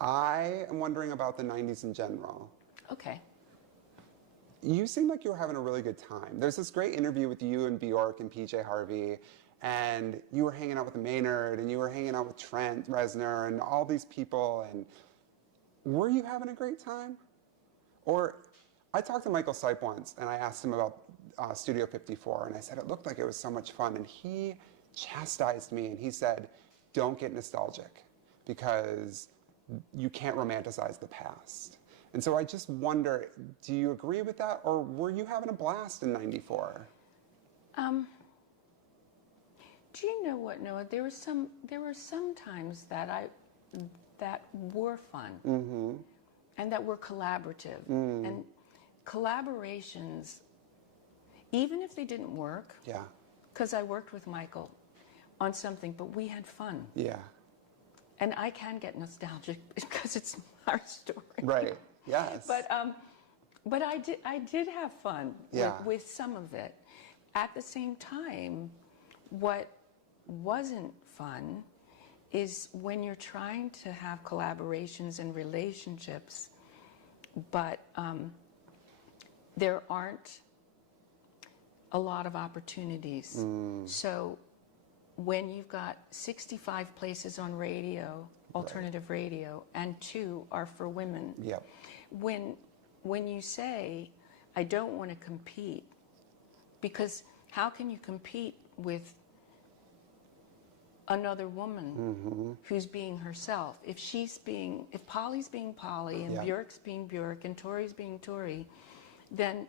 I am wondering about the 90s in general. Okay. You seem like you were having a really good time. There's this great interview with you and Bjork and PJ Harvey, and you were hanging out with Maynard, and you were hanging out with Trent Reznor, and all these people, and were you having a great time? Or, I talked to Michael Stipe once, and I asked him about Studio 54, and I said it looked like it was so much fun, and he chastised me, and he said, don't get nostalgic, because you can't romanticize the past. And so I just wonder, do you agree with that, or were you having a blast in '94? Do you know what, Noah? There were some times that were fun, and that were collaborative, and collaborations, even if they didn't work. Yeah. Because I worked with Michael on something, but we had fun. Yeah. And I can get nostalgic because it's our story. Right. Yes. But I did have fun with some of it. At the same time, what wasn't fun is when you're trying to have collaborations and relationships, but there aren't a lot of opportunities. So when you've got 65 places on radio, alternative radio, and 2 are for women, when you say, I don't want to compete, because how can you compete with another woman who's being herself? If Polly's being Polly, and Bjork's being Bjork, and Tori's being Tori, then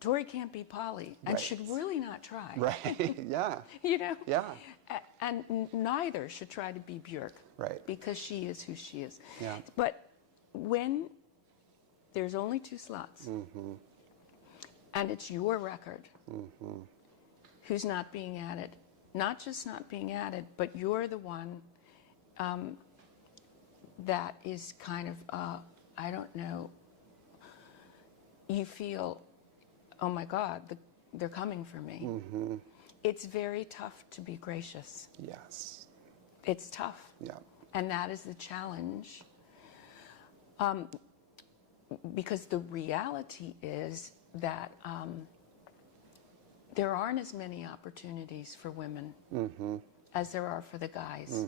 Tori can't be Polly, and should really not try. Right, yeah. You know? Yeah. And neither should try to be Bjork. Right. Because she is who she is. Yeah. But when there's only 2 slots, and it's your record who's not being added, not just not being added, but you're the one that is kind of, I don't know, you feel, oh my God, they're coming for me. It's very tough to be gracious. Yes. It's tough. Yeah. And that is the challenge. Because the reality is that there aren't as many opportunities for women as there are for the guys.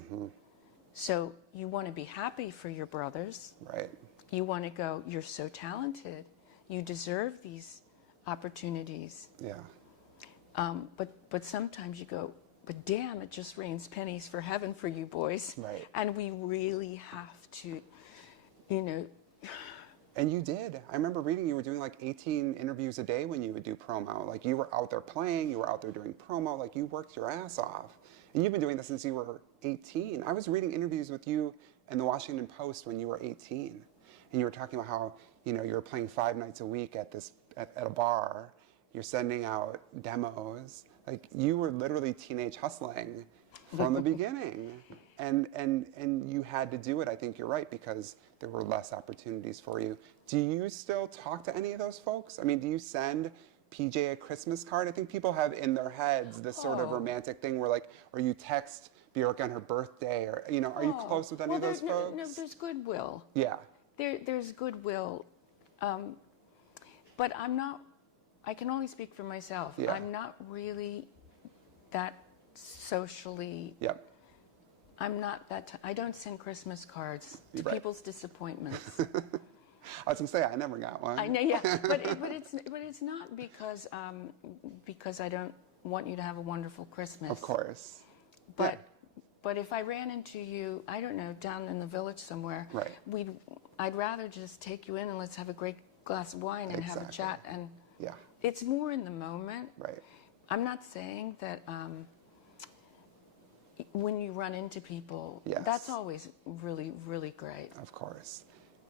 So you want to be happy for your brothers. Right. You want to go, you're so talented. You deserve these opportunities. Yeah. But sometimes you go, but damn, it just rains pennies for heaven for you boys. Right. And we really have to, you know. And you did. I remember reading you were doing like 18 interviews a day when you would do promo. Like you were out there playing, you were out there doing promo, like you worked your ass off. And you've been doing this since you were 18. I was reading interviews with you in the Washington Post when you were 18. And you were talking about how, you know, you were playing 5 nights a week at a bar. You're sending out demos. Like you were literally teenage hustling from the beginning. And you had to do it, I think you're right, because there were less opportunities for you. Do you still talk to any of those folks? I mean, do you send PJ a Christmas card? I think people have in their heads this sort of romantic thing where like, or you text Bjork on her birthday, or, you know, are you close with any of those folks? No, there's goodwill. Yeah. There's goodwill. But I can only speak for myself. Yeah. I'm not really that socially. Yep. I'm not that. I don't send Christmas cards to people's disappointments. I was gonna say I never got one. I know, yeah, but it's not because I don't want you to have a wonderful Christmas. Of course. But if I ran into you, I don't know, down in the village somewhere, I'd rather just take you in and let's have a great glass of wine and have a chat, and it's more in the moment. Right. I'm not saying that. When you run into people, that's always really, really great. Of course.